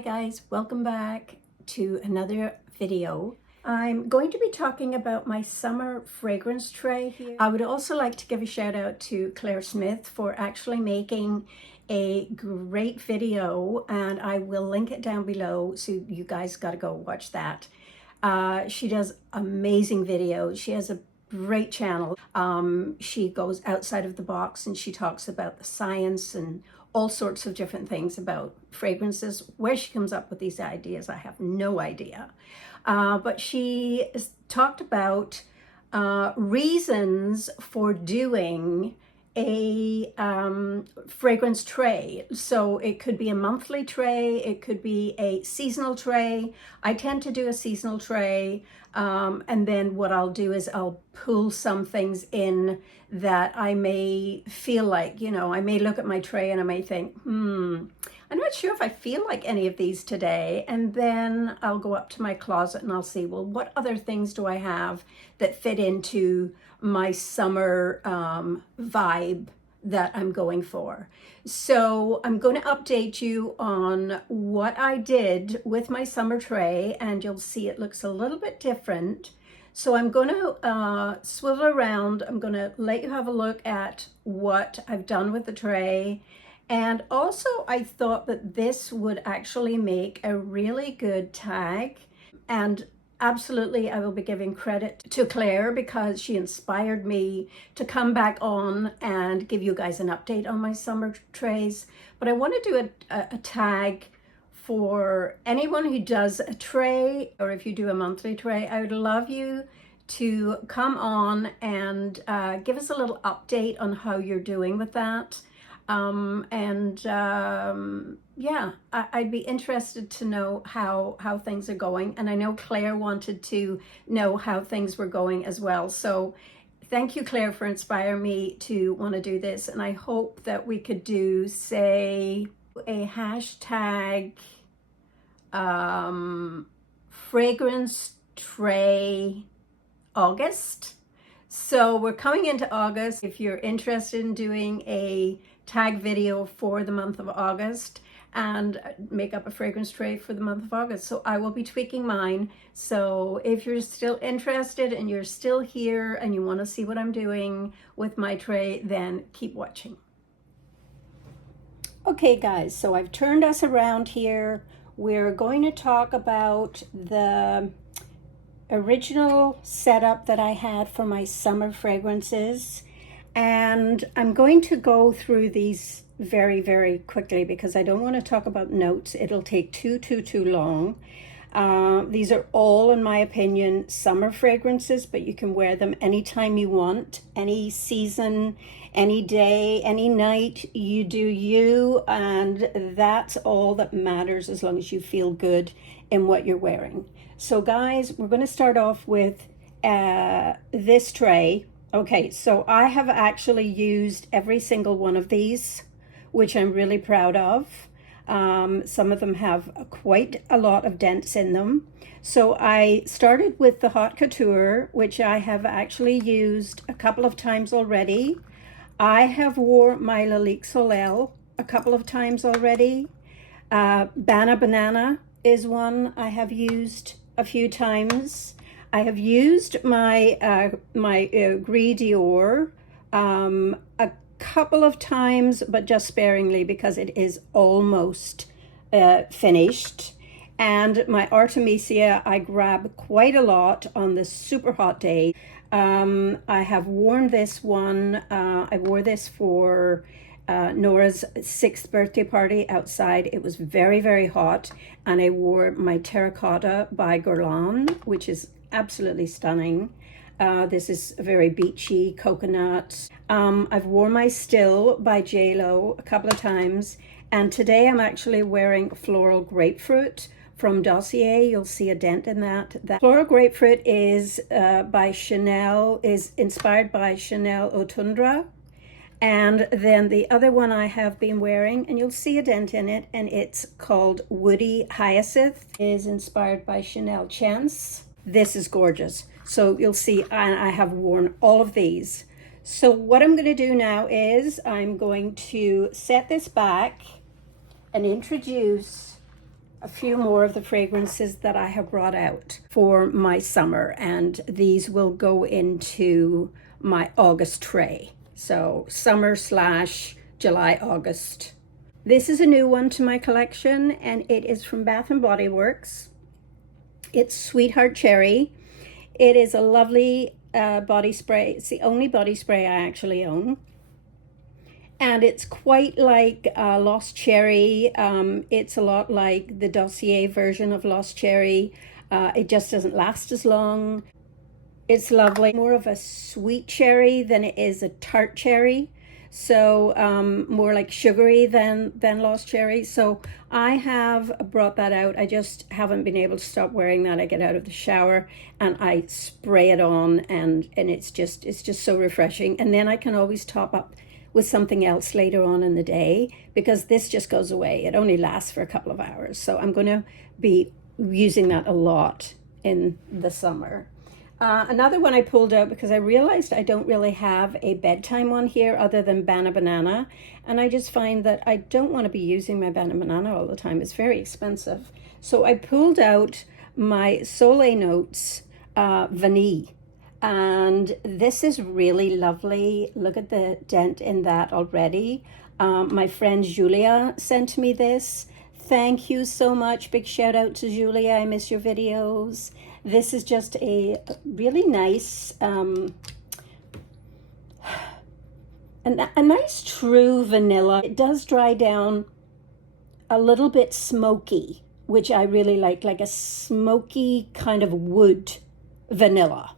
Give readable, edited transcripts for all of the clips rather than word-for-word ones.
guys, welcome back to another video. I'm going to be talking about my summer fragrance tray here. I would also like to give a shout out to Claire Smith for actually making a great video, and I will link it down below, so you guys got to go watch that. She does amazing videos. She has a great channel. She goes outside of the box and she talks about the science and all sorts of different things about fragrances. Where she comes up with these ideas, I have no idea. But she talked about reasons for doing a fragrance tray. So it could be a monthly tray, it could be a seasonal tray. I tend to do a seasonal tray, and then what I'll do is I'll pull some things in that I may feel like, you know, I may look at my tray and I may think, I'm not sure if I feel like any of these today. And then I'll go up to my closet and I'll see, well, what other things do I have that fit into my summer vibe that I'm going for. So I'm going to update you on what I did with my summer tray, and you'll see it looks a little bit different. So I'm going to swivel around. I'm going to let you have a look at what I've done with the tray. And also I thought that this would actually make a really good tag, and absolutely, I will be giving credit to Claire because she inspired me to come back on and give you guys an update on my summer trays. But I want to do a tag for anyone who does a tray, or if you do a monthly tray. I would love you to come on and give us a little update on how you're doing with that. Yeah, I'd be interested to know how things are going. And I know Claire wanted to know how things were going as well. So thank you, Claire, for inspiring me to want to do this. And I hope that we could do, say, a hashtag fragrance tray August. So we're coming into August. If you're interested in doing a tag video for the month of August and make up a fragrance tray for the month of August. So I will be tweaking mine. So if you're still interested and you're still here and you want to see what I'm doing with my tray, then keep watching. Okay guys, so I've turned us around here. We're going to talk about the original setup that I had for my summer fragrances. And I'm going to go through these very, very quickly because I don't want to talk about notes. It'll take too long. These are all, in my opinion, summer fragrances, but you can wear them anytime you want, any season, any day, any night. You do you, and that's all that matters as long as you feel good in what you're wearing. So guys, we're going to start off with this tray. Okay, so I have actually used every single one of these, which I'm really proud of. Some of them have quite a lot of dents in them. So I started with the Haute Couture, which I have actually used a couple of times already. I have worn my Lalique Soleil a couple of times already. Banana is one I have used a few times. I have used my Gris Dior a couple of times, but just sparingly because it is almost finished. And my Artemisia I grab quite a lot on the super hot day. I have worn this one. I wore this for Nora's 6th birthday party outside. It was very, very hot, and I wore my Terracotta by Guerlain, which is absolutely stunning. This is very beachy, coconut. I've worn my Still by JLo a couple of times, and today I'm actually wearing Floral Grapefruit from Dossier. You'll see a dent in that. That Floral Grapefruit is by Chanel, is inspired by Chanel Eau Tundra. And then the other one I have been wearing, and you'll see a dent in it, and it's called Woody Hyacinth, is inspired by Chanel Chance. This is gorgeous. So you'll see, and I have worn all of these. So what I'm going to do now is I'm going to set this back and introduce a few more of the fragrances that I have brought out for my summer, and these will go into my August tray. So summer / July, August. This is a new one to my collection, and it is from Bath and Body Works. It's Sweetheart Cherry. It is a lovely body spray. It's the only body spray I actually own. And it's quite like Lost Cherry. It's a lot like the Dossier version of Lost Cherry. It just doesn't last as long. It's lovely. More of a sweet cherry than it is a tart cherry. So more like sugary than Lost Cherry. So I have brought that out. I just haven't been able to stop wearing that. I get out of the shower and I spray it on, and it's just so refreshing. And then I can always top up with something else later on in the day, because this just goes away. It only lasts for a couple of hours. So I'm going to be using that a lot in the summer. Another one I pulled out because I realized I don't really have a bedtime one here other than Bana Banana. And I just find that I don't want to be using my Bana Banana all the time. It's very expensive. So I pulled out my Soleil Notes Vanille. And this is really lovely. Look at the dent in that already. My friend Julija sent me this. Thank you so much. Big shout out to Julija. I miss your videos. This is just a really nice, a nice true vanilla. It does dry down a little bit smoky, which I really like a smoky kind of wood vanilla.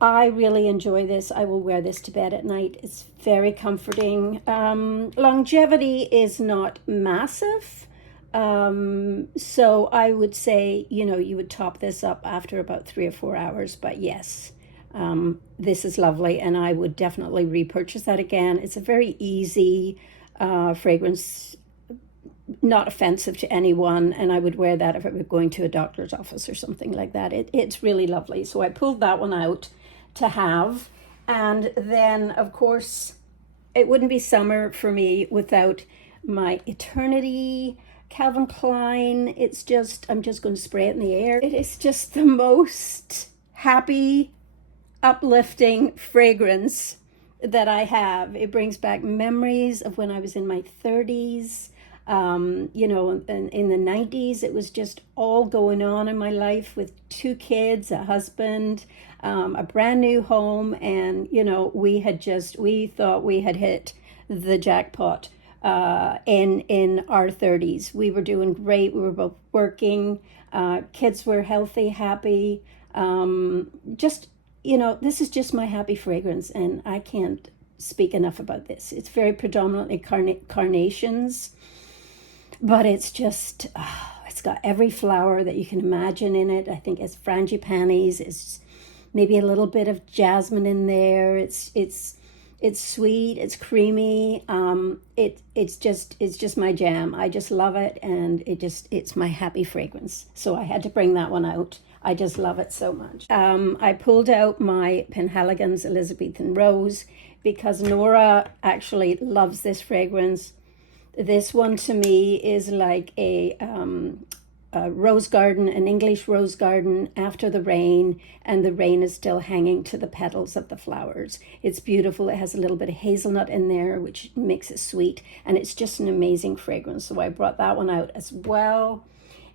I really enjoy this. I will wear this to bed at night. It's very comforting. Longevity is not massive. So I would say, you would top this up after about 3 or 4 hours. But yes, this is lovely, and I would definitely repurchase that again. It's a very easy fragrance, not offensive to anyone, and I would wear that if I were going to a doctor's office or something like that. It's really lovely. So I pulled that one out to have. And then, of course, it wouldn't be summer for me without my Eternity Calvin Klein. It's just, I'm just going to spray it in the air. It is just the most happy, uplifting fragrance that I have. It brings back memories of when I was in my 30s. In the 90s, it was just all going on in my life with 2 kids, a husband, a brand new home. And, we thought we had hit the jackpot in our 30s. We were doing great. We were both working. Kids were healthy, happy. This is just my happy fragrance, and I can't speak enough about this. It's very predominantly carnations, but it's just, it's got every flower that you can imagine in it. I think it's frangipanis. It's maybe a little bit of jasmine in there. It's sweet, it's creamy. It's just my jam. I just love it, and it's my happy fragrance. So I had to bring that one out. I just love it so much. I pulled out my Penhaligon's Elizabethan Rose because Nora actually loves this fragrance. This one to me is like a rose garden, an English rose garden after the rain, and the rain is still hanging to the petals of the flowers. It's beautiful. It has a little bit of hazelnut in there, which makes it sweet, and it's just an amazing fragrance. So I brought that one out as well.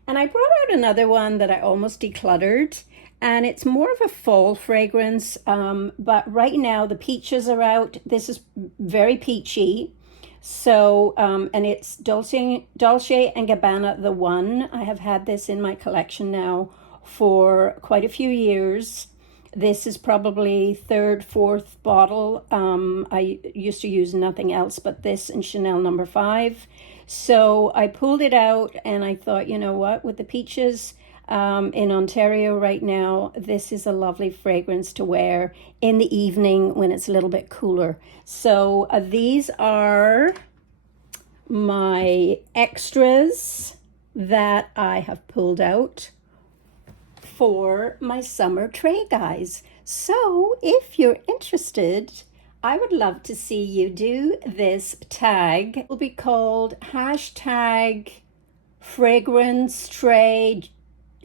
And I brought out another one that I almost decluttered, and it's more of a fall fragrance, but right now the peaches are out. This is very peachy. So, and it's Dolce & Gabbana The One. I have had this in my collection now for quite a few years. This is probably 3rd, 4th bottle. I used to use nothing else but this and Chanel No. 5. So I pulled it out and I thought, you know what, with the peaches in Ontario right now, this is a lovely fragrance to wear in the evening when it's a little bit cooler. So these are my extras that I have pulled out for my summer tray, guys. So if you're interested, I would love to see you do this tag. It will be called fragrance tray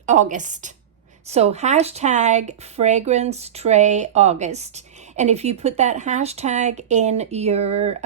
August. So hashtag fragrance tray August. And if you put that hashtag in your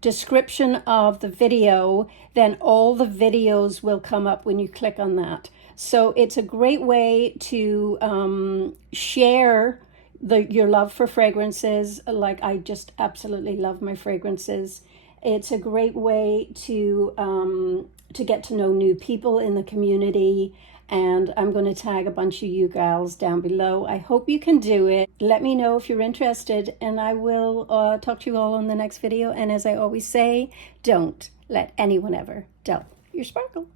description of the video, then all the videos will come up when you click on that. So it's a great way to share your love for fragrances. Like, I just absolutely love my fragrances. It's a great way to get to know new people in the community. And I'm going to tag a bunch of you gals down below. I hope you can do it. Let me know if you're interested, and I will talk to you all in the next video. And as I always say, don't let anyone ever dull your sparkle.